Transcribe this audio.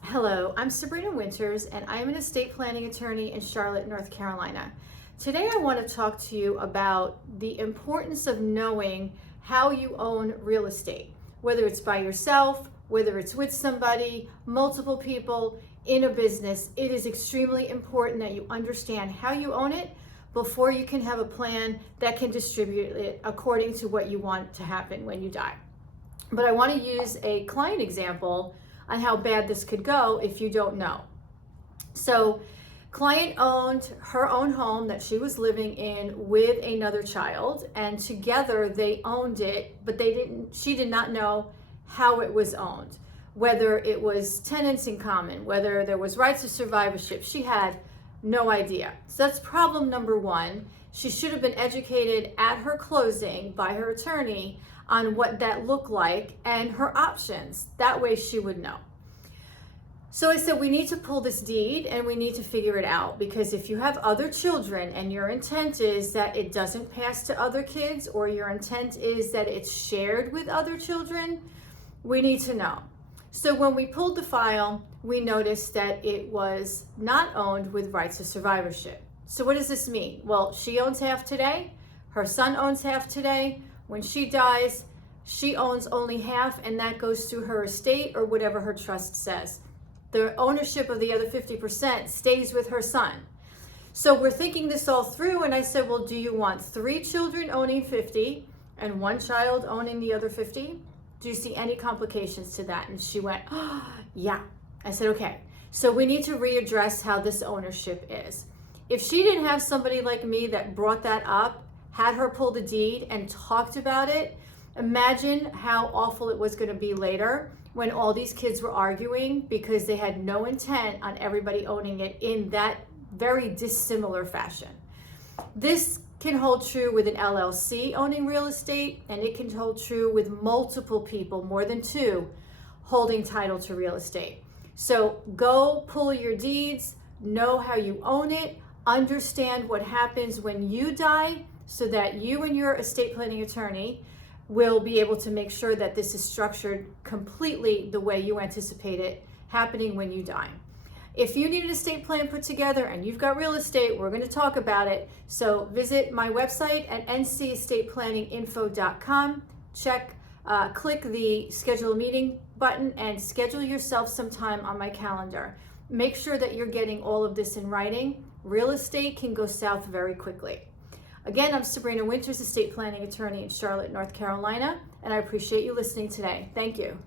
Hello, I'm Sabrina Winters and I'm an estate planning attorney in Charlotte, North Carolina. Today I want to talk to you about the importance of knowing how you own real estate, whether it's by yourself, whether it's with somebody, multiple people, in a business. It is extremely important that you understand how you own it before you can have a plan that can distribute it according to what you want to happen when you die. But I want to use a client example on how bad this could go if you don't know. So, client owned her own home that she was living in with another child, and together they owned it, but she did not know how it was owned, whether it was tenants in common, whether there was rights of survivorship. She had no idea. So that's problem number one. She should have been educated at her closing by her attorney on what that looked like and her options. That way she would know. So I said, we need to pull this deed and we need to figure it out, because if you have other children and your intent is that it doesn't pass to other kids, or your intent is that it's shared with other children, we need to know. So when we pulled the file, we noticed that it was not owned with rights of survivorship. So what does this mean? Well, she owns half today, her son owns half today. When she dies, she owns only half, and that goes to her estate or whatever her trust says. The ownership of the other 50% stays with her son. So we're thinking this all through, and I said, well, do you want 3 children owning 50 and 1 child owning the other 50? Do you see any complications to that? And she went, oh, yeah. I said, okay, so we need to readdress how this ownership is. If she didn't have somebody like me that brought that up, had her pull the deed and talked about it, imagine how awful it was going to be later when all these kids were arguing because they had no intent on everybody owning it in that very dissimilar fashion. This can hold true with an LLC owning real estate, and it can hold true with multiple people, more than 2, holding title to real estate. So go pull your deeds, know how you own it, understand what happens when you die, so that you and your estate planning attorney will be able to make sure that this is structured completely the way you anticipate it happening when you die. If you need an estate plan put together and you've got real estate, we're going to talk about it. So visit my website at ncestateplanninginfo.com. Click the schedule a meeting button and schedule yourself some time on my calendar. Make sure that you're getting all of this in writing. Real estate can go south very quickly. Again, I'm Sabrina Winters, estate planning attorney in Charlotte, North Carolina, and I appreciate you listening today. Thank you.